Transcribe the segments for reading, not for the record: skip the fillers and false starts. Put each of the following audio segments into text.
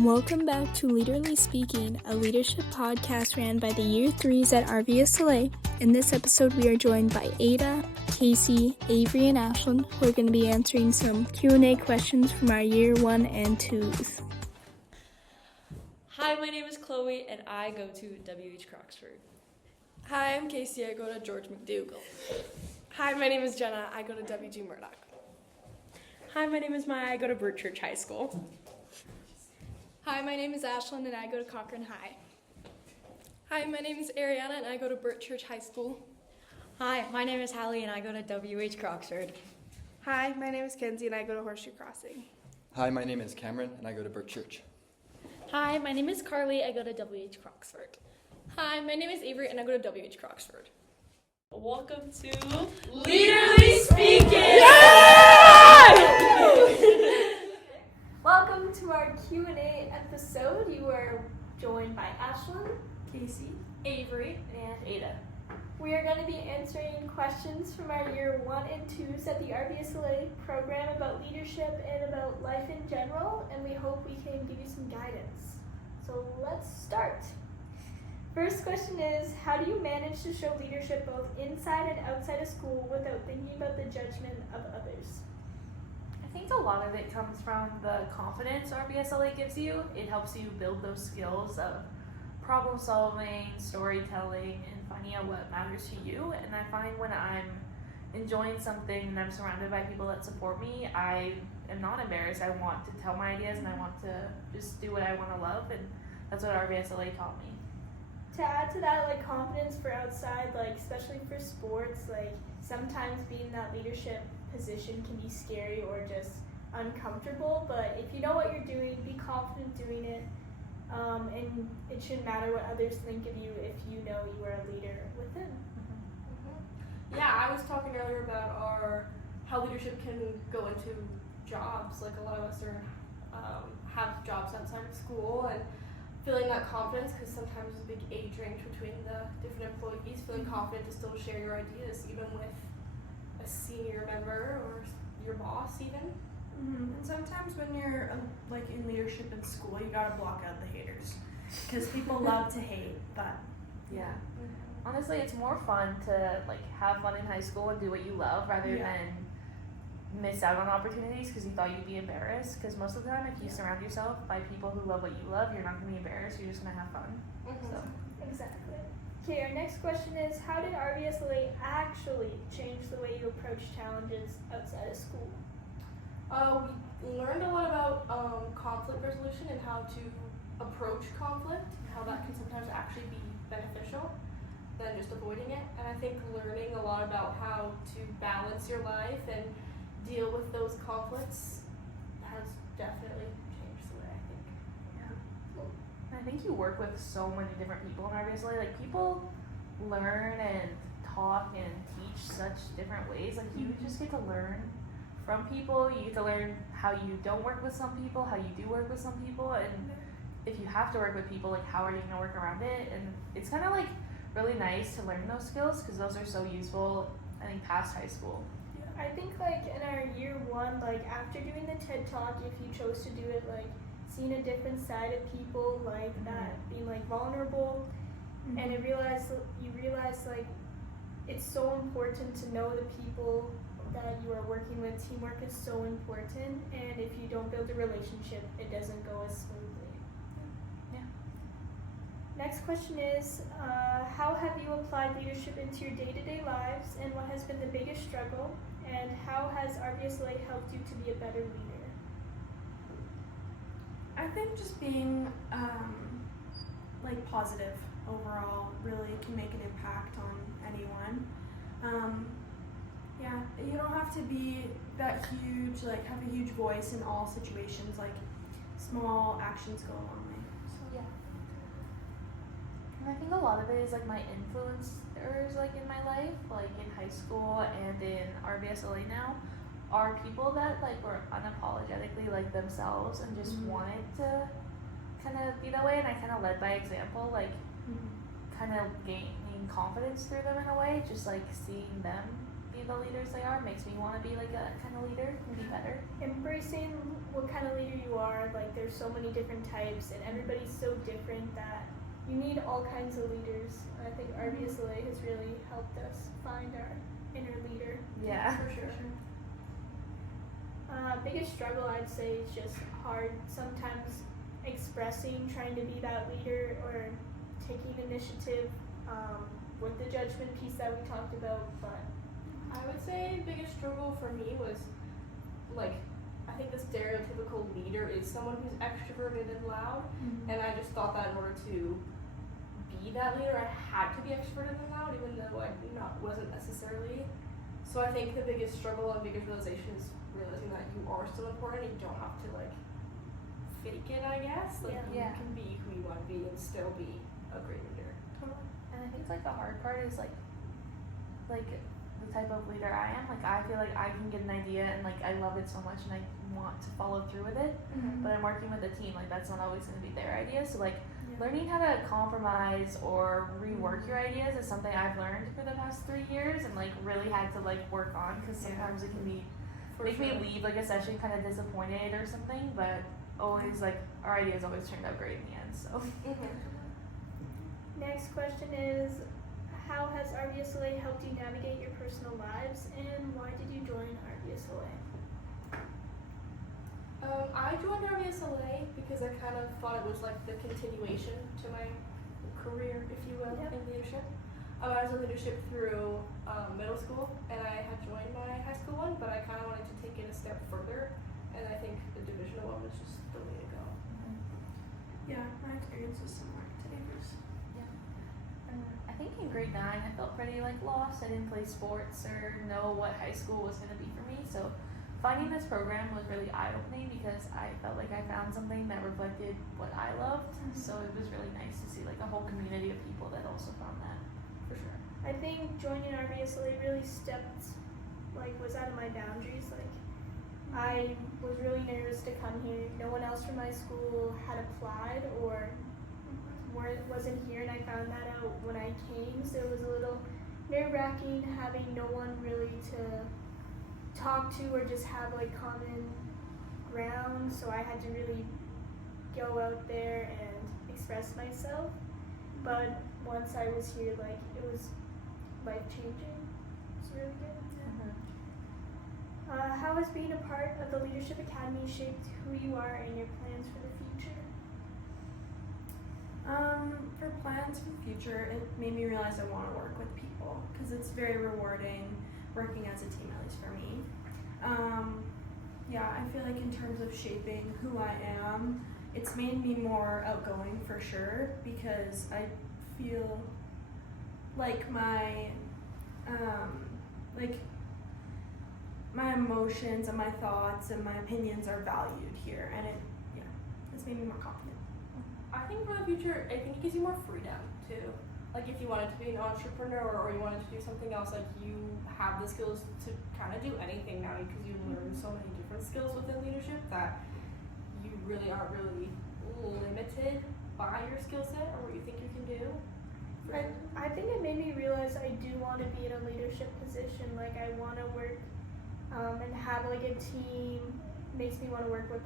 Welcome back to Lead-erally Speaking, a leadership podcast ran by the Year 3s at RVSLA. In this episode, we are joined by Ada, Casey, Avery, and Ashlyn, who are going to be answering some Q&A questions from our Year 1 and 2s. Hi, my name is Chloe, and I go to W.H. Croxford. Hi, I'm Casey. I go to George McDougall. Hi, my name is Jenna. I go to W.G. Murdoch. Hi, my name is Maya. I go to Burt Church High School. Hi, my name is Ashlyn, and I go to Cochrane High. Hi, my name is Ariana, and I go to Burt Church High School. Hi, my name is Hallie, and I go to W.H. Croxford. Hi, my name is Kenzie, and I go to Horseshoe Crossing. Hi, my name is Cameron, and I go to Burt Church. Hi, my name is Carly. I go to W.H. Croxford. Hi, my name is Avery, and I go to W.H. Croxford. Welcome to Lead-erally Speaking! Welcome to our Q&A episode. You are joined by Ashlyn, Casey, Avery, and Ada. We are going to be answering questions from our Year 1 and 2s at the RVSLA program about leadership and about life in general, and we hope we can give you some guidance. So let's start. First question is, how do you manage to show leadership both inside and outside of school without thinking about the judgment of others? I think a lot of it comes from the confidence RBSLA gives you. It helps you build those skills of problem solving, storytelling, and finding out what matters to you. And I find when I'm enjoying something and I'm surrounded by people that support me, I am not embarrassed. I want to tell my ideas and I want to just do what I want to love, and that's what RBSLA taught me. To add to that, like, confidence for outside, like, especially for sports, like, sometimes being in that leadership position can be scary or just uncomfortable, but if you know what you're doing, be confident doing it, and it shouldn't matter what others think of you if you know you are a leader within. Yeah, I was talking earlier about how leadership can go into jobs. Like, a lot of us have jobs outside of school, and feeling that confidence, because sometimes there's a big age range between the different employees, feeling confident to still share your ideas, even with a senior member or your boss even. And sometimes when you're like in leadership in school, you gotta block out the haters, because people love to hate, but Yeah. Honestly, it's more fun to like have fun in high school and do what you love rather than miss out on opportunities because you thought you'd be embarrassed. Because most of the time, if you surround yourself by people who love what you love, you're not gonna be embarrassed. You're just gonna have fun. So. Exactly. Okay, our next question is, how did RVSLA actually change the way you approach challenges outside of school? We learned a lot about conflict resolution and how to approach conflict, and how that can sometimes actually be beneficial than just avoiding it. And I think learning a lot about how to balance your life and deal with those conflicts has definitely changed the way I think. I think you work with so many different people in RBSLA. Like, people learn and talk and teach such different ways. Like, you just get to learn from people. You get to learn how you don't work with some people, how you do work with some people, and if you have to work with people, like, how are you going to work around it? And it's kind of like really nice to learn those skills because those are so useful, I think, past high school. I think, like, in our Year 1, like, after doing the TED Talk, if you chose to do it, like, seeing a different side of people, like, that being, like, vulnerable, and you realize, like, it's so important to know the people that you are working with. Teamwork is so important, and if you don't build a relationship, it doesn't go as smoothly. Yeah. Next question is, how have you applied leadership into your day-to-day lives, and what has been the biggest struggle, and how has RVSLA helped you to be a better leader? I think just being like positive overall really can make an impact on anyone. You don't have to be that huge, like have a huge voice in all situations. Like, small actions go a long way. So. Yeah. And I think a lot of it is like my influencers, like in my life, like in high school and in RBSLA now, are people that like were unapologetically like themselves and just wanted to kind of be that way, and I kind of led by example, like kind of gaining confidence through them in a way, just like seeing them be the leaders they are makes me want to be like a kind of leader and be better. Embracing what kind of leader you are, like there's so many different types and everybody's so different that you need all kinds of leaders. I think RBSLA has really helped us find our inner leader. Yeah. For sure. Biggest struggle I'd say is just hard sometimes expressing, trying to be that leader or taking initiative with the judgment piece that we talked about. But I would say biggest struggle for me was like I think the stereotypical leader is someone who's extroverted and loud, and I just thought that in order to be that leader, I had to be extroverted and loud, even though I wasn't necessarily. So I think the biggest struggle and biggest realization is realizing that you are still important. You don't have to like fake it, I guess. Like Yeah. you can be who you want to be and still be a great leader. Totally. And I think like the hard part is like the type of leader I am. Like I feel like I can get an idea and like I love it so much and I want to follow through with it. But I'm working with a team. Like that's not always going to be their idea. So like learning how to compromise or rework your ideas is something I've learned for the past 3 years and like really had to like work on because sometimes it can be make me leave like a session kind of disappointed or something, but always like our ideas always turned out great in the end. So next question is, how has RBSLA helped you navigate your personal lives and why did you join RBSLA? I joined RBSLA because I kind of thought it was like the continuation to my career, if you will, in leadership. I was in leadership through middle school, and I had joined my high school one, but I kind of wanted to take it a step further, and I think the divisional one was just the way to go. Yeah, my experience was similar to Avery's. and I think in grade 9 I felt pretty like lost. I didn't play sports or know what high school was going to be for me. So finding this program was really eye-opening because I felt like I found something that reflected what I loved. So it was really nice to see like a whole community of people that also found that, for sure. I think joining RBSLA really was out of my boundaries. Like, I was really nervous to come here. No one else from my school had applied or wasn't here, and I found that out when I came. So it was a little nerve-wracking having no one really to talk to or just have like common ground. So I had to really go out there and express myself. But once I was here, like it was life-changing. It's really good. How has being a part of the Leadership Academy shaped who you are and your plans for the future? For plans for the future, it made me realize I want to work with people because it's very rewarding working as a team, at least for me. I feel like in terms of shaping who I am, it's made me more outgoing for sure because I feel like my emotions and my thoughts and my opinions are valued here, and it's made me more confident. I think for the future, I think it gives you more freedom too. Like if you wanted to be an entrepreneur or you wanted to do something else, like you have the skills to kind of do anything now because you learn so many different skills within leadership that you really aren't really limited by your skill set or what you think you can do. I think it made me realize I do want to be in a leadership position. Like I want to work and have like a team. Makes me want to work with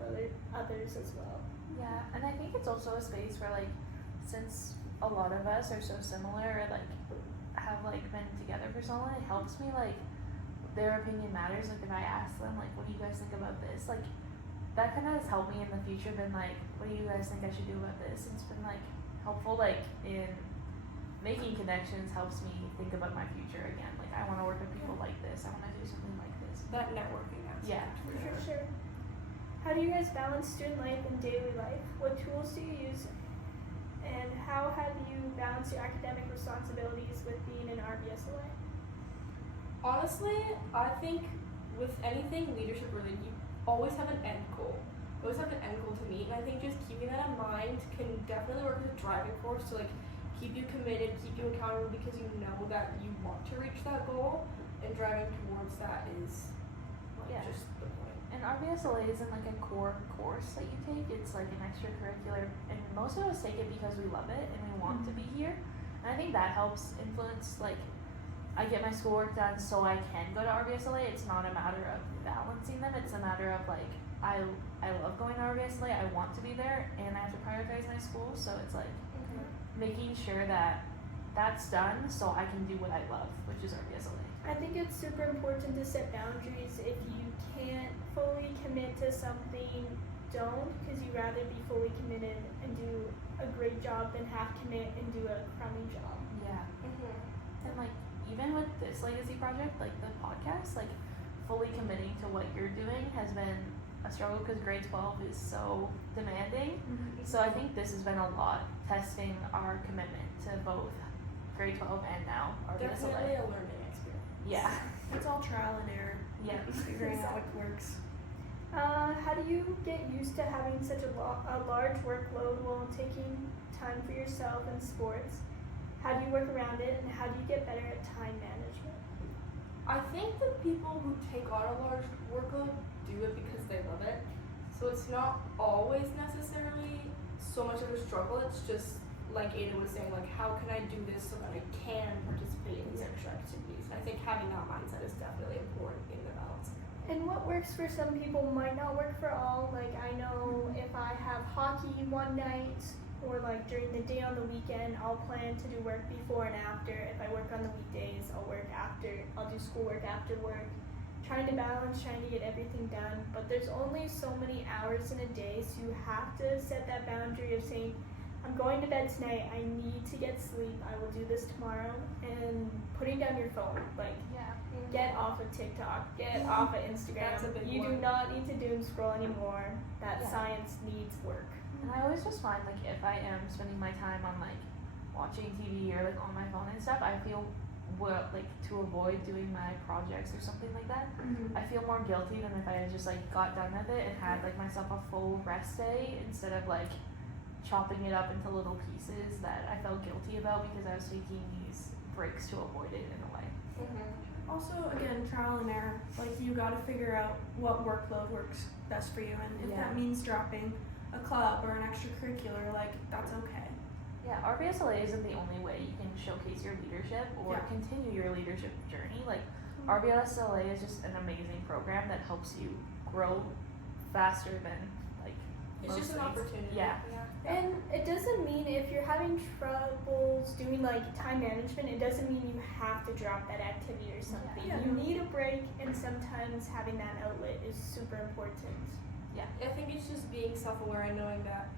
others as well. Yeah, and I think it's also a space where like since a lot of us are so similar or like have like been together for so long, it helps me like their opinion matters. Like if I ask them like what do you guys think about this, like that kind of has helped me in the future. Been like what do you guys think I should do about this, and it's been like helpful like in making connections. Helps me think about my future again. Like I want to work with people like this, I want to do something like this. That networking aspect. Yeah, For sure. How do you guys balance student life and daily life? What tools do you use? And how have you balanced your academic responsibilities with being in RBSLA? Honestly, I think with anything leadership related, you always have an end goal. You always have an end goal to meet, and I think just keeping that in mind can definitely work as a driving force to like keep you committed, keep you accountable because you know that you want to reach that goal, and driving towards that is like just the point. And RBSLA isn't like a core course that you take, it's like an extracurricular, and most of us take it because we love it and we want to be here. And I think that helps influence like I get my schoolwork done so I can go to RBSLA. It's not a matter of balancing them. It's a matter of like I love going to RBSLA. I want to be there, and I have to prioritize my school. So it's like making sure that that's done so I can do what I love, which is RBSLA. I think it's super important to set boundaries. If you can't fully commit to something, don't, because you'd rather be fully committed and do a great job than half commit and do a crummy job. Yeah. And like even with this legacy project, like the podcast, like fully committing to what you're doing has been a struggle because grade 12 is so demanding. So I think this has been a lot, testing our commitment to both grade 12 and now RBSLA. Definitely a learning experience. Yeah. It's all trial and error. Yeah. Figuring out what works. How do you get used to having such a large workload while taking time for yourself and sports? How do you work around it, and how do you get better at time management? I think the people who take on a large workload do it because they love it. So it's not always necessarily so much of a struggle. It's just like Ada was saying, like how can I do this so that I can participate in these extra activities? And I think having that mindset is definitely important in the balance. And what works for some people might not work for all. Like I know if I have hockey one night or like during the day on the weekend, I'll plan to do work before and after. If I work on the weekdays, I'll work after. I'll do schoolwork after work. Trying to balance, trying to get everything done. But there's only so many hours in a day, so you have to set that boundary of saying, I'm going to bed tonight, I need to get sleep, I will do this tomorrow, and putting down your phone. Like, get off of TikTok, get off of Instagram. That's a big you one. do not need to doom scroll anymore. That Yeah. science needs work. And I always just find like if I am spending my time on like watching TV or like on my phone and stuff, I feel like to avoid doing my projects or something like that. I feel more guilty than if I had just like got done with it and had like myself a full rest day instead of like chopping it up into little pieces that I felt guilty about because I was taking these breaks to avoid it in a way. Also, again, trial and error. Like you got to figure out what workload works best for you, and if Yeah. that means dropping a club or an extracurricular, like that's okay. Yeah, RBSLA isn't the only way you can showcase your leadership or Yeah. continue your leadership journey. Like RBSLA is just an amazing program that helps you grow faster than like It's most just an things. opportunity. Yeah. And it doesn't mean if you're having troubles doing like time management, it doesn't mean you have to drop that activity or something. Yeah. You need a break, and sometimes having that outlet is super important. I think it's just being self-aware and knowing that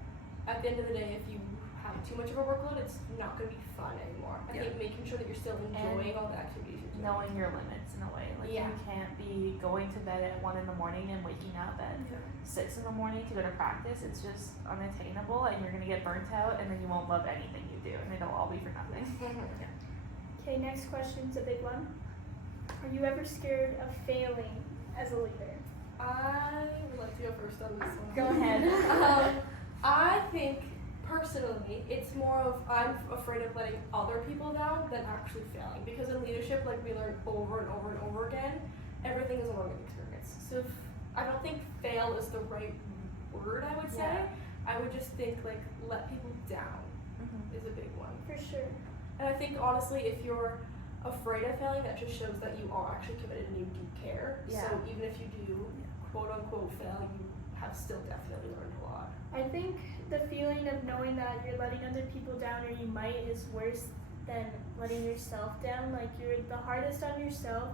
at the end of the day, if you have too much of a workload, it's not going to be fun anymore. I think making sure that you're still enjoying all the activities you're doing. Knowing your limits in a way. Like Yeah. you can't be going to bed at 1 a.m. and waking up at 6 a.m. to go to practice. It's just unattainable and you're gonna get burnt out and then you won't love anything you do and it'll all be for nothing. Okay, next question's a big one. Are you ever scared of failing as a leader? I would like to go first on this one. Go ahead. I think personally, it's more of I'm afraid of letting other people down than actually failing. Because in leadership, like we learn over and over and over again, everything is a learning experience. So if, I don't think fail is the right word. I would say. Yeah. I would just think like let people down is a big one. For sure. And I think honestly, if you're afraid of failing, that just shows that you are actually committed and you do care. Yeah. So even if you do quote unquote fail, you have still definitely learned a lot. I think the feeling of knowing that you're letting other people down, or you might, is worse than letting yourself down. Like you're the hardest on yourself,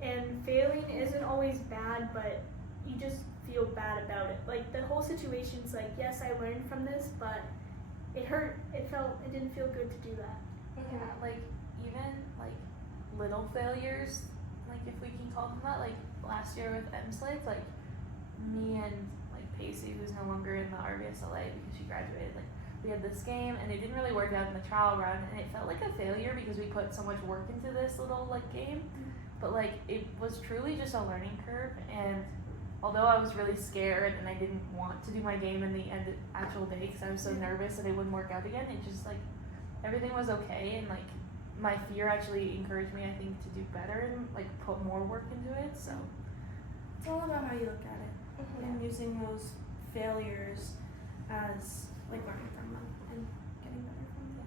and failing isn't always bad, but you just feel bad about it. Like the whole situation's like, yes, I learned from this, but it hurt. It didn't feel good to do that. Yeah, like even like little failures, like if we can call them that, like last year with M-Slates, like me and like Pacey, who's no longer in the RBSLA because she graduated, like we had this game and it didn't really work out in the trial run and it felt like a failure because we put so much work into this little like game, but like it was truly just a learning curve. And although I was really scared and I didn't want to do my game in the actual day because I was so nervous that it wouldn't work out again, it just like everything was okay. And like my fear actually encouraged me, I think, to do better and like put more work into it. So It's all about how you look at it and using those failures as like learning from them and getting better from them.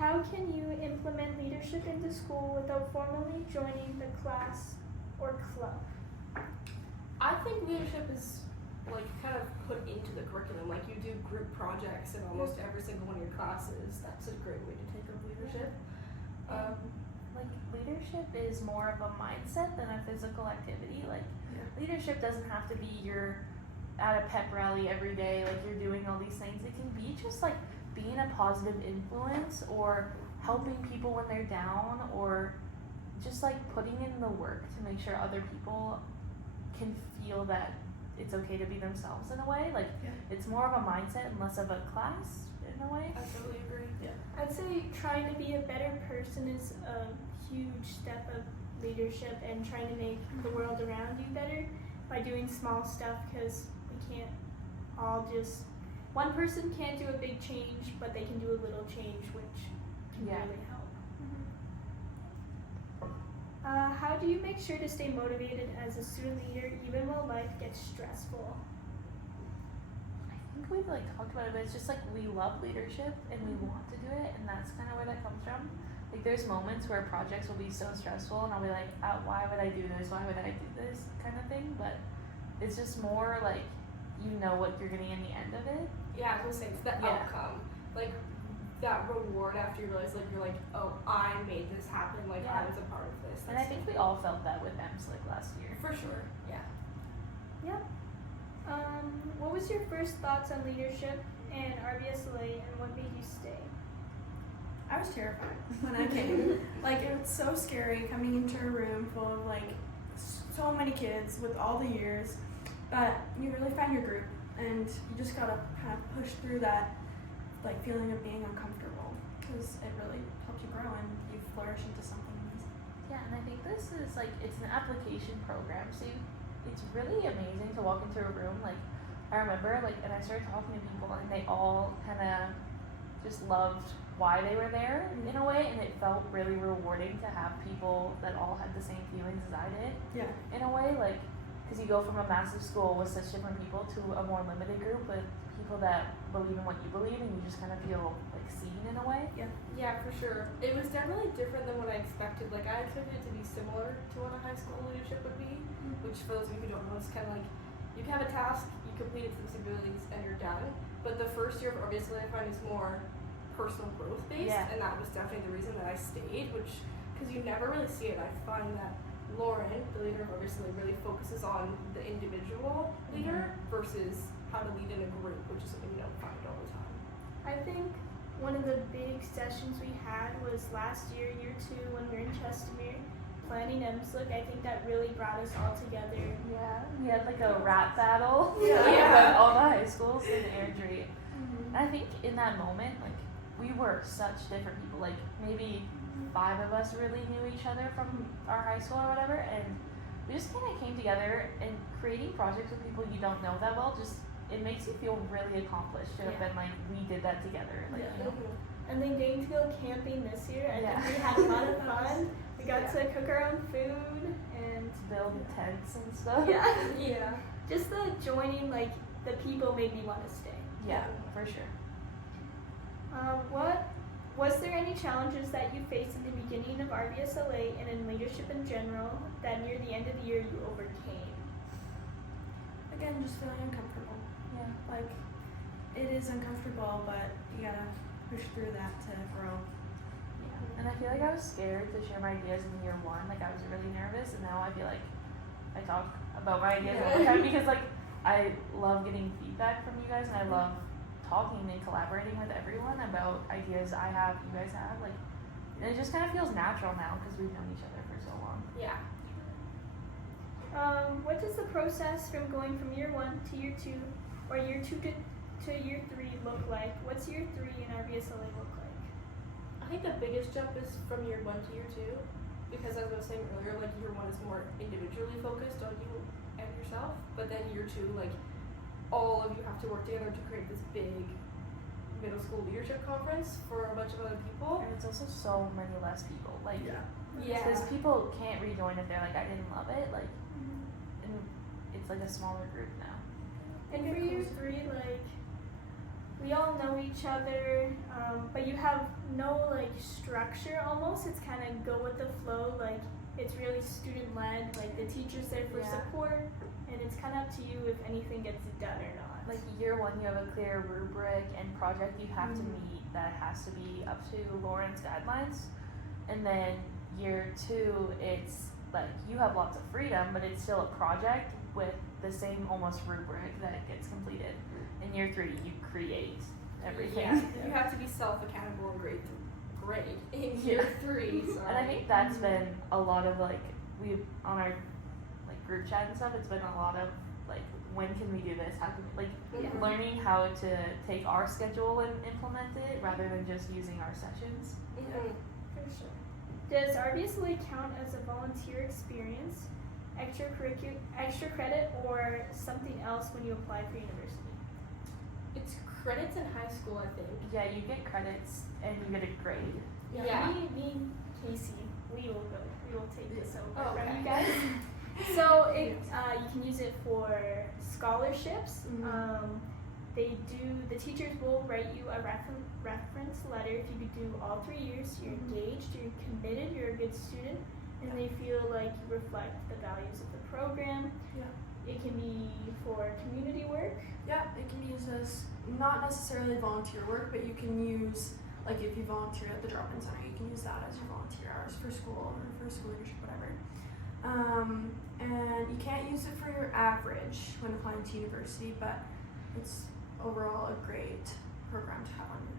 How can you implement leadership into school without formally joining the class or club? I think leadership is like kind of put into the curriculum. Like you do group projects in almost every single one of your classes. That's a great way to take up leadership. Like leadership is more of a mindset than a physical activity. Like leadership doesn't have to be you're at a pep rally every day, like you're doing all these things. It can be just like being a positive influence or helping people when they're down or just like putting in the work to make sure other people can feel that it's okay to be themselves in a way. Like it's more of a mindset and less of a class in a way. I totally agree. I'd say trying to be a better person is a huge step of leadership and trying to make the world around you better by doing small stuff, because we can't all just, one person can't do a big change, but they can do a little change, which can really help. How do you make sure to stay motivated as a student leader even while life gets stressful? I think we've like talked about it, but it's just like we love leadership and we want to do it, and that's kind of where that comes from. Like there's moments where projects will be so stressful and I'll be like, why would I do this? Why would I do this? Kind of thing. But it's just more like you know what you're getting in the end of it. Yeah, I was gonna say it's the outcome. Like that reward after you realize, like you're like, oh, I made this happen. Like I was a part of this. And I think we all felt that with like last year. For sure. Yeah. Yep. What was your first thoughts on leadership and RBSLA, and what made you stay? I was terrified when I came. Like, it was so scary coming into a room full of like so many kids with all the years, but you really find your group, and you just gotta kind of push through that like feeling of being uncomfortable, because it really helps you grow and you flourish into something amazing. Yeah, and I think this is like, it's an application program, so it's really amazing to walk into a room. Like I remember like, and I started talking to people and they all kind of just loved why they were there in a way, and it felt really rewarding to have people that all had the same feelings as I did. Yeah. In a way, like, because you go from a massive school with such different people to a more limited group with people that believe in what you believe, and you just kind of feel like seen in a way. Yeah, for sure. It was definitely different than what I expected. Like I expected it to be similar to what a high school leadership would be, which for those of you who don't know, it's kind of like you can have a task, you complete its responsibilities, and you're done. But the first year of obviously I find is more personal growth based, and that was definitely the reason that I stayed, which, because you never really see it. I find that Lauren, the leader of obviously, really focuses on the individual leader versus how to lead in a group, which is something you don't find all the time. I think one of the big sessions we had was last year, year 2, when we were in Chestermere planning MSLIC. I think that really brought us all together. Yeah, we had like a rap battle. Yeah. All the high schools in Airdrie. And I think in that moment, like, we were such different people. Like maybe 5 of us really knew each other from our high school or whatever, and we just kind of came together, and creating projects with people you don't know that well, just it makes you feel really accomplished to have been like, we did that together. Like, you know? And then getting to go camping this year, I think we had a lot of fun. We got to cook our own food and build tents and stuff. Yeah. Just the joining, like the people made me want to stay. Yeah, for sure. Was there any challenges that you faced in the beginning of RBSLA and in leadership in general that near the end of the year you overcame? Again, just feeling uncomfortable. Yeah. Like, it is uncomfortable, but you gotta push through that to grow. Yeah. And I feel like I was scared to share my ideas in year 1. Like I was really nervous, and now I feel like I talk about my ideas all the time because like I love getting feedback from you guys, and I love talking and collaborating with everyone about ideas I have, you guys have, like, and it just kind of feels natural now because we've known each other for so long. Yeah. What does the process from going from year 1 to year 2 or year 2 to year 3 look like? What's year 3 in RBSLA look like? I think the biggest jump is from year 1 to year 2, because as I was saying earlier, like year 1 is more individually focused on you and yourself, but then year 2, like all of you have to work together to create this big middle school leadership conference for a bunch of other people. And it's also so many less people. Like, Yeah. because people can't rejoin if they're like, I didn't love it. Like, and it's like a smaller group now. And for year 3, like, we all know each other, but you have no like structure almost. It's kind of go with the flow. Like it's really student led. Like the teacher's there for support, and it's kind of up to you if anything gets done or not. Like year one, you have a clear rubric and project you have to meet that has to be up to Lauren's guidelines. And then year two, it's like you have lots of freedom, but it's still a project with the same almost rubric that gets completed. In year three, you create everything. Yeah, you have to be self-accountable and grade in year three. Sorry. And I think that's been a lot of like we on our like group chat and stuff. It's been a lot of like when can we do this? How can we learning how to take our schedule and implement it rather than just using our sessions. For sure. Does RBSLA count as a volunteer experience, extra credit, or something else when you apply for university? It's credits in high school, I think. Yeah, you get credits and you get a grade. Yeah. Me and Casey, we will take this over Oh, from okay. you guys. So you can use it for scholarships. The teachers will write you a reference letter if you could do all 3 years. You're engaged, you're committed, you're a good student, and they feel like you reflect the values of the program. Yeah. It can be for community work. Yeah, it can be used as not necessarily volunteer work, but you can use, like if you volunteer at the drop-in center, you can use that as your volunteer hours for school or for school leadership, whatever. And you can't use it for your average when applying to university, but it's overall a great program to have on your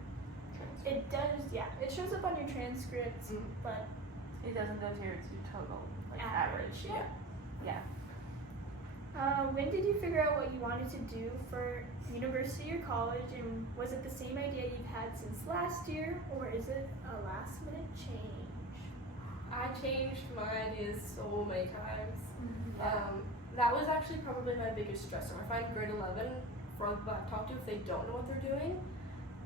transcript. It does, yeah. It shows up on your transcripts, but It doesn't go to your total like average. average. Yeah. When did you figure out what you wanted to do for university or college, and was it the same idea you've had since last year, or is it a last minute change? I changed my ideas so many times. That was actually probably my biggest stressor. I find grade 11 for the people I talk to if they don't know what they're doing,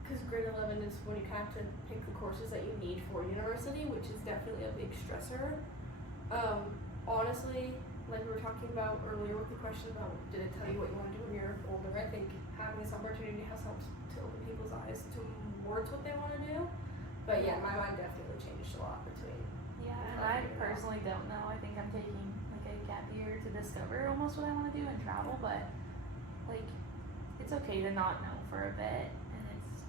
because grade 11 is when you have to pick the courses that you need for university, which is definitely a big stressor. Honestly, like we were talking about earlier with the question about did it tell you what you want to do when you're older, I think having this opportunity has helped to open people's eyes towards what they want to do. But yeah, my mind definitely changed a lot between. Yeah, and I personally don't know. I think I'm taking like a gap year to discover almost what I want to do and travel, but like it's okay to not know for a bit, and it's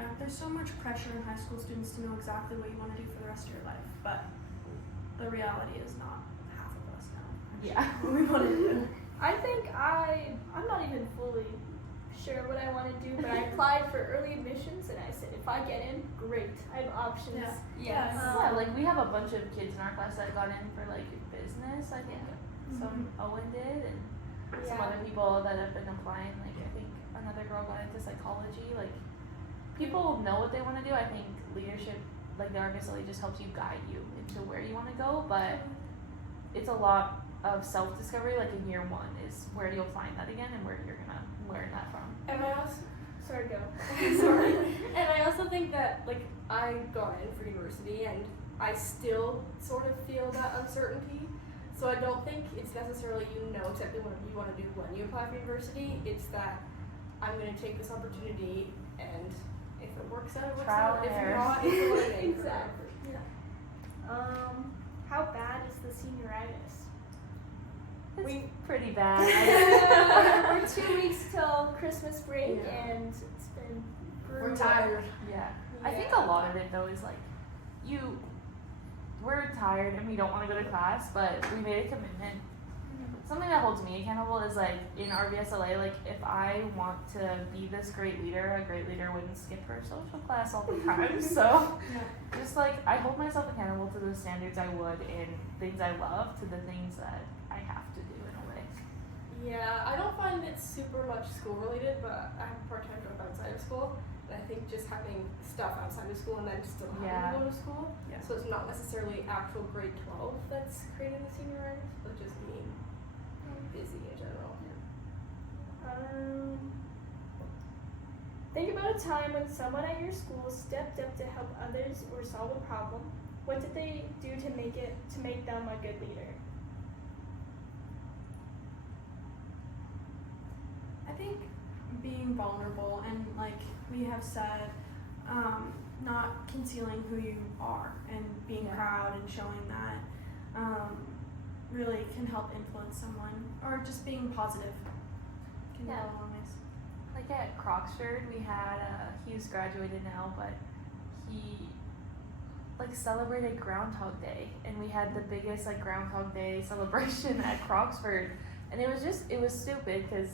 Yeah, there's so much pressure on high school students to know exactly what you want to do for the rest of your life, but the reality is not half of us know what we want to do. I think I'm not even fully sure what I want to do, but I applied for early admissions and I said if I get in, great. I have options. Yes. yeah, like we have a bunch of kids in our class that got in for like business. I think some Owen did, and some other people that have been applying. Like I think another girl got into psychology. Like people know what they want to do. I think leadership, like the RBSLA, just helps you guide you into where you want to go. But it's a lot of self-discovery. Like in year one is where you'll find that again and where you're gonna learn that from. And I also Sorry, go. sorry. And I also think that like I got in for university and I still sort of feel that uncertainty. So I don't think it's necessarily you know exactly what you want to do when you apply for university. It's that I'm going to take this opportunity, and if it works out, it works Trial out. If and error. not, it's learning. Exactly. How bad is the senioritis? It's pretty bad. We're 2 weeks till Christmas break, and it's been brutal. We're tired. Yeah. I think a lot of it though is like we're tired and we don't want to go to class, but we made a commitment. Something that holds me accountable is like in RBSLA, like if I want to be this great leader, a great leader wouldn't skip her social class all the time. So just like I hold myself accountable to the standards I would in things I love to the things that I have to do in a way. Yeah, I don't find it super much school related, but I have a part-time job outside of school. And I think just having stuff outside of school and then still having to go to school. Yeah. So it's not necessarily actual grade 12 that's creating the senioritis, but just being busy in general. Think about a time when someone at your school stepped up to help others or solve a problem. What did they do to make them a good leader? I think being vulnerable and like we have said, not concealing who you are and being proud and showing that really can help influence someone, or just being positive can go a long ways. Like at Croxford, we had he's graduated now, but he like celebrated Groundhog Day, and we had the biggest like Groundhog Day celebration at Croxford, and it was stupid because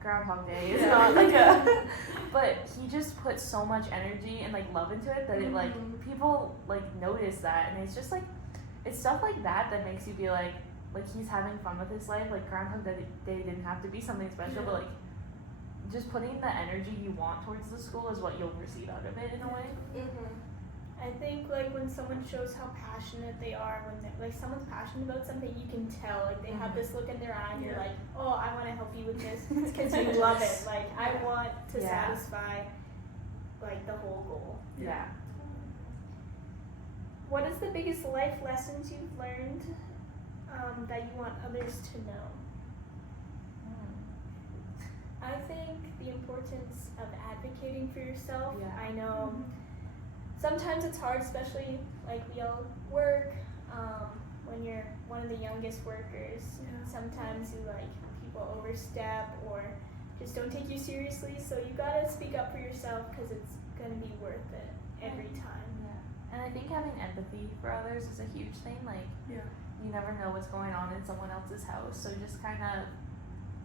Groundhog Day is not like a, but he just put so much energy and like love into it that it like people like notice that, and it's just like it's stuff like that that makes you be like he's having fun with his life. Like Groundhog Day didn't have to be something special, but like just putting the energy you want towards the school is what you'll receive out of it in a way. I think like when someone shows how passionate they are, when like someone's passionate about something, you can tell. Like they have this look in their eye, and you're like, oh, I want to help you with this because you love it. Like I want to satisfy like the whole goal. Yeah. What is the biggest life lessons you've learned that you want others to know? I think the importance of advocating for yourself. Yeah. I know sometimes it's hard, especially like we all work. When you're one of the youngest workers, sometimes you like people overstep or just don't take you seriously. So you gotta speak up for yourself because it's gonna be worth it every time. And I think having empathy for others is a huge thing. Like, you never know what's going on in someone else's house, so just kind of,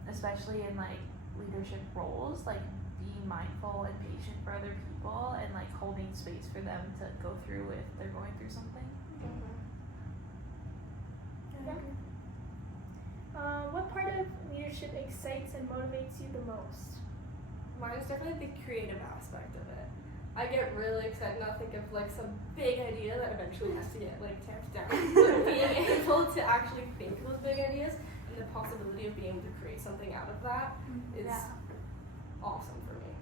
especially in like leadership roles, like being mindful and patient for other people and like holding space for them to go through if they're going through something. What part of leadership excites and motivates you the most? Mine's definitely the creative aspect of it. I get really excited and I'll think of like some big idea that eventually has to get like tamped down. But being able to actually think of those big ideas and the possibility of being able to create something out of that is awesome for me.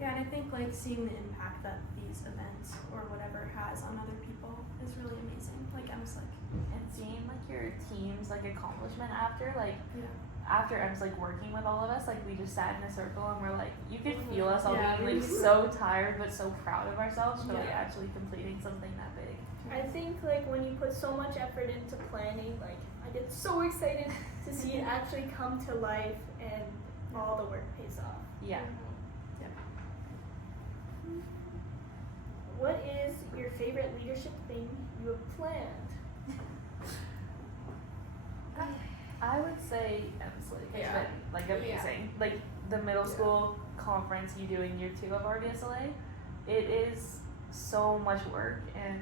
Yeah, and I think like seeing the impact that these events or whatever has on other people is really amazing. Like Em's like, And seeing like your team's like accomplishment after after Em's like working with all of us, like we just sat in a circle and we're like, you could feel us all being like so tired but so proud of ourselves for like actually completing something that big. I think like when you put so much effort into planning, like I get so excited to see it actually come to life and all the work pays off. Yeah. What is your favorite leadership thing you have planned? I would say Em's like it's been like amazing. Like the middle school conference you do in year 2 of RDSLA, it is so much work and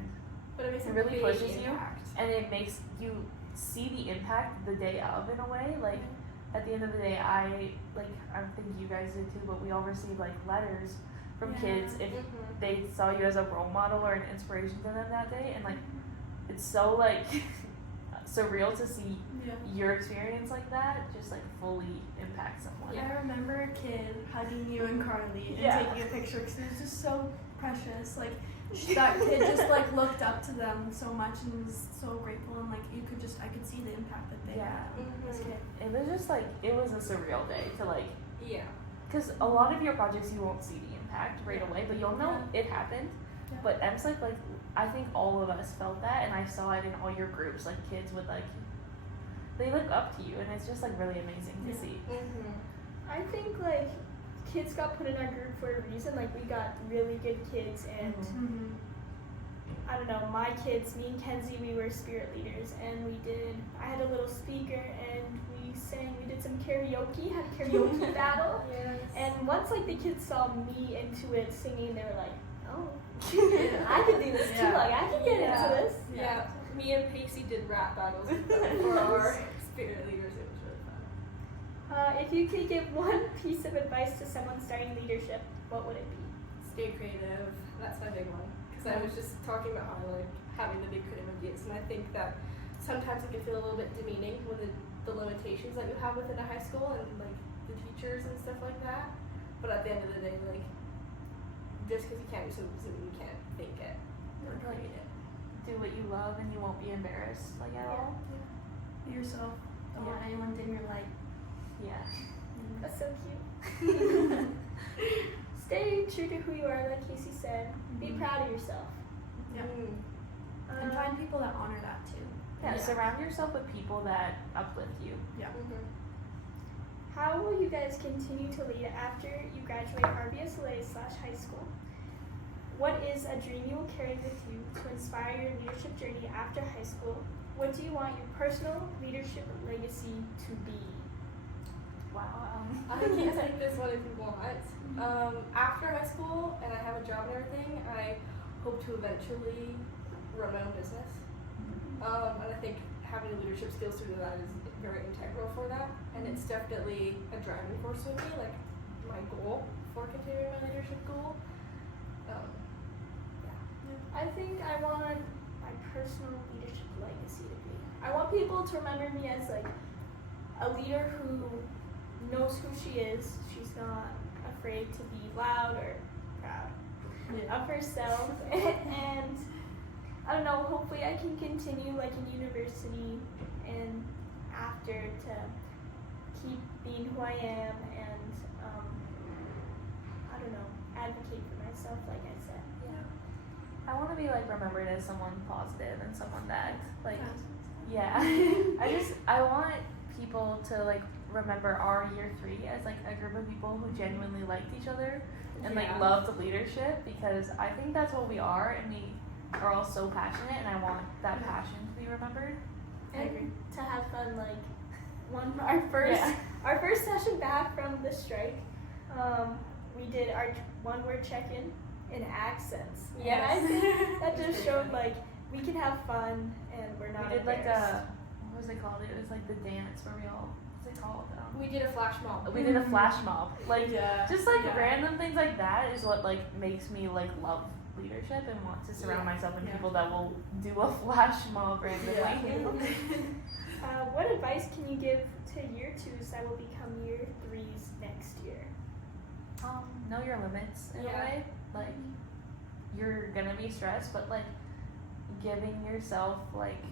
But it makes it a really big pushes impact. you, and it makes you see the impact the day of in a way. Like at the end of the day, I think you guys did too, but we all received like letters from kids if they saw you as a role model or an inspiration to them that day, and like it's so like surreal to see your experience like that just like fully impact someone. I remember a kid hugging you and Carly and taking a picture because it was just so precious. Like that kid just like looked up to them so much and was so grateful, and like I could see the impact that they had on this kid. It was just like it was a surreal day to like because a lot of your projects you won't see the impact right away, but you'll know it happened. But Em's like I think all of us felt that, and I saw it in all your groups. Like kids would like they look up to you, and it's just like really amazing to see. I think like kids got put in our group for a reason. Like we got really good kids, and I don't know, my kids, me and Kenzie, we were spirit leaders, and I had a little speaker, and we did some karaoke, had a karaoke battle, and once like the kids saw me into it singing, they were like, oh, I could do this too, like I can get into this. Me and Pacey did rap battles for our spirit leaders. It was really fun. If you could give one piece of advice to someone starting leadership, what would it be? Stay creative. That's my big one. Because I was just talking about how like having the big creative ideas, and I think that sometimes it can feel a little bit demeaning with the limitations that you have within a high school and like the teachers and stuff like that. But at the end of the day, like just because you can't do something, you can't think it or create it. Do what you love, and you won't be embarrassed like at all. Be yourself. Don't let anyone dim your light. Yeah. A That's so cute. Stay true to who you are, like Casey said. Be proud of yourself. Yeah. Mm. And find people that honor that too. Yeah, Yeah. surround yourself with people that uplift you. Mhm. How will you guys continue to lead after you graduate RBSLA/high school? What is a dream you will carry with you to inspire your leadership journey after high school? What do you want your personal leadership legacy to be? Wow. I can take this one if you want. After high school and I have a job and everything, I hope to eventually run my own business. And I think having leadership skills to do that is very integral for that. And it's definitely a driving force with me, like my goal for continuing my leadership goal. I think I want my personal leadership legacy to be. I want people to remember me as like a leader who knows who she is. She's not afraid to be loud or proud of herself. And I don't know, hopefully I can continue like in university and after to keep being who I am and I don't know, advocate for myself like I said. I want to be like remembered as someone positive and someone that like yeah. I want people to like remember our year 3 as like a group of people who genuinely liked each other and like loved leadership, because I think that's what we are, and we are all so passionate, and I want that passion to be remembered. And to have fun, like our first session back from the strike, we did our one word check-in in accents. Yes. And I think that just showed like we can have fun and we're not We did like embarrassed. what was it called? It was like the dance where we all, what's it called? We did a flash mob. We did a flash mob. Like just like Yeah. random things like that is what like makes me like love leadership and want to surround myself with people that will do a flash mob randomly. What advice can you give to year 2s that will become year 3s next year? Know your limits in a way. Like you're gonna be stressed, but like giving yourself like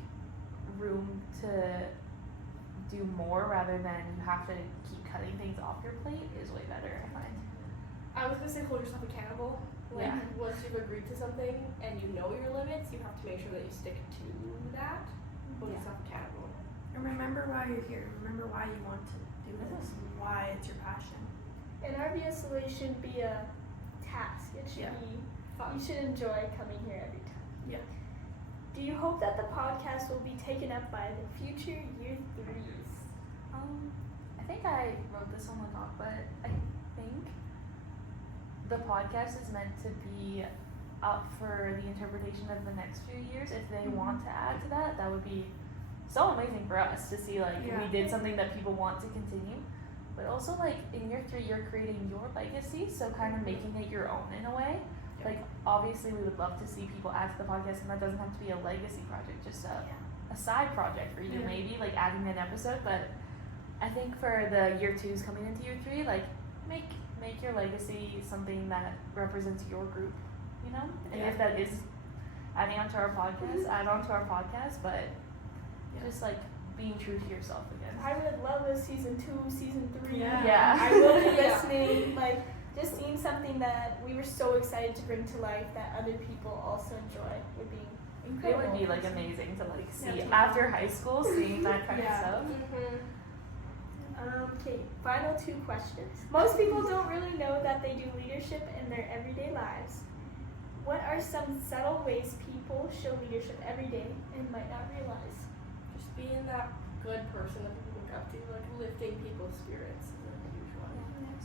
room to do more rather than you have to keep cutting things off your plate is way better, I find. I was gonna say hold yourself accountable. Like once you've agreed to something and you know your limits, you have to make sure that you stick to that. Hold yourself accountable. And remember why you're here. Remember why you want to do this and why it's your passion. And RBSLA shouldn't be a task. It should be fun. You should enjoy coming here every time. Yeah. Do you hope that the podcast will be taken up by the future year 3s? I think I wrote this on the doc, but I think the podcast is meant to be up for the interpretation of the next few years. If they want to add to that, that would be so amazing for us to see like we did something that people want to continue. But also like in year 3 you're creating your legacy, so kind of making it your own in a way. Like obviously we would love to see people add to the podcast, and that doesn't have to be a legacy project, just a side project for you, maybe like adding an episode. But I think for the year 2s coming into year 3, like make your legacy something that represents your group, you know? And if that is adding onto our podcast, add on to our podcast, but just like being true to yourself again. I would love a season 2, season 3. Yeah. I will be listening. Like just seeing something that we were so excited to bring to life that other people also enjoy would be incredible. It would be like amazing to like see after high school, seeing that kind of stuff. Okay, final 2 questions. Most people don't really know that they do leadership in their everyday lives. What are some subtle ways people show leadership every day and might not realize? Just being that good person that people look up to, like lifting people's spirits is a huge one.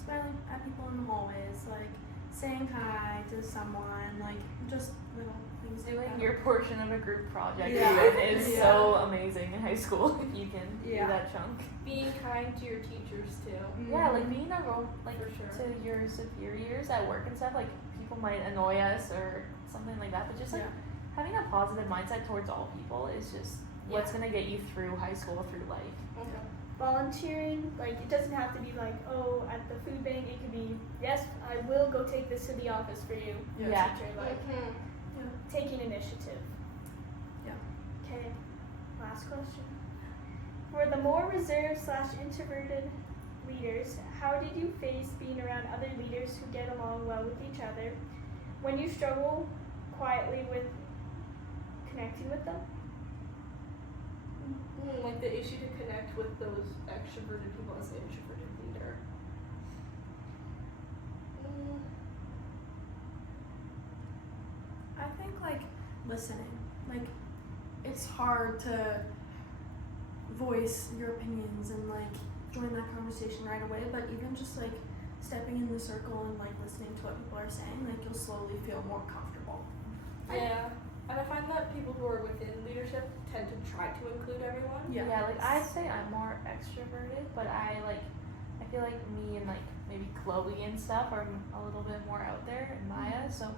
Smiling at people in the hallways, like saying hi to someone, like just little things like Doing that. your portion of a group project is so amazing in high school if you can do that chunk. Being kind to your teachers too. Yeah, like being a role like For sure. to your superiors at work and stuff, like people might annoy us or something like that, but just like having a positive mindset towards all people is just what's gonna get you through high school, through life. Okay. Volunteering, like it doesn't have to be like, oh, at the food bank. It could be, yes, I will go take this to the office for you, Yeah. teacher. Like taking initiative. Yeah. Okay, last question. For the more reserved/introverted leaders, leaders, how did you face being around other leaders who get along well with each other when you struggle quietly with connecting with them? Like the issue to connect with those extroverted people as an introverted leader. I think like listening. Like it's hard to voice your opinions and like join that conversation right away, but even just like stepping in the circle and like listening to what people are saying, like you'll slowly feel more comfortable. Yeah. And I find that people who are within leadership tend to try to include everyone. Yeah, like I'd say I'm more extroverted, but I feel like me and like maybe Chloe and stuff are a little bit more out there, and Maya. So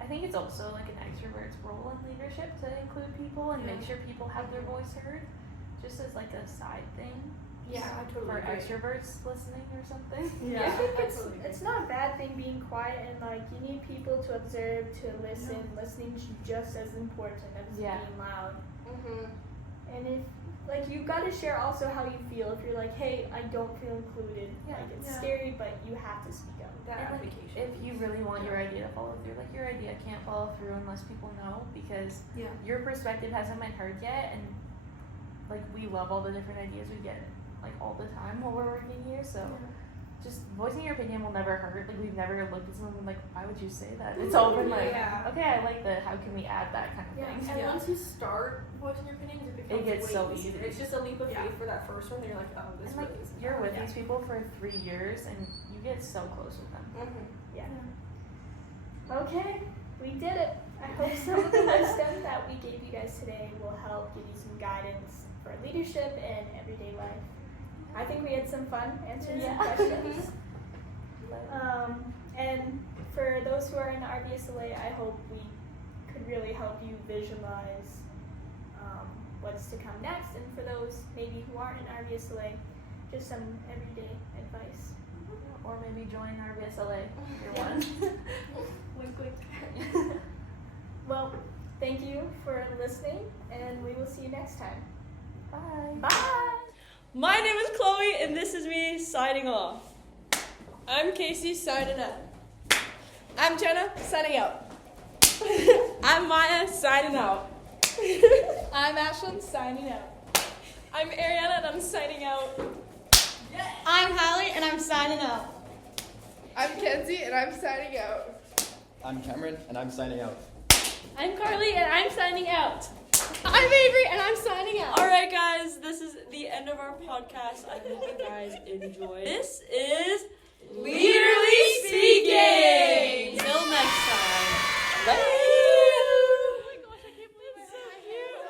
I think it's also like an extrovert's role in leadership to include people and make sure people have their voice heard, just as like a side thing. Yeah, I totally for agree. extroverts listening or something. I think totally agree. it's not a bad thing being quiet, and like you need people to observe, to listen. Listening's just as important as being loud. And if like you got to share also how you feel. If you're like, hey, I don't feel included, like it's scary, but you have to speak up. That And, like, advocation. if you really want your idea to follow through, like your idea can't follow through unless people know, because your perspective hasn't been heard yet, and like we love all the different ideas we get like all the time while we're working here, so just voicing your opinion will never hurt. Like we've never looked at someone like, why would you say that? It's all been like, okay, I like the how can we add that kind of thing. And once you start voicing your opinions, it becomes gets way so easier. easy. It's just a leap of faith for that first one. And you're like, oh, this And like really is you're with these people for 3 years, and you get so close with them. Okay, we did it. I hope some of the wisdom that we gave you guys today will help give you some guidance for leadership and everyday life. I think we had some fun answering some questions. And for those who are in the RVSLA, I hope we could really help you visualize what's to come next. And for those maybe who aren't in RVSLA, just some everyday advice. Or maybe join RVSLA year one. Wink, wink. Well, thank you for listening, and we will see you next time. Bye. Bye! My name is Chloe, and this is me signing off. I'm Casey, signing up. I'm Jenna, signing out. I'm Maya, signing out. I'm Ashlyn, signing out. I'm Ariana, and I'm signing out. I'm Hallie, and I'm signing out. I'm Kenzie, and I'm signing out. I'm Cameron, and I'm signing out. I'm Carly, and I'm signing out. I'm Avery, and I'm signing out. All right, guys, this is the end of our podcast. I hope you guys enjoyed. This is Lead-erally Speaking. Till next time. Bye.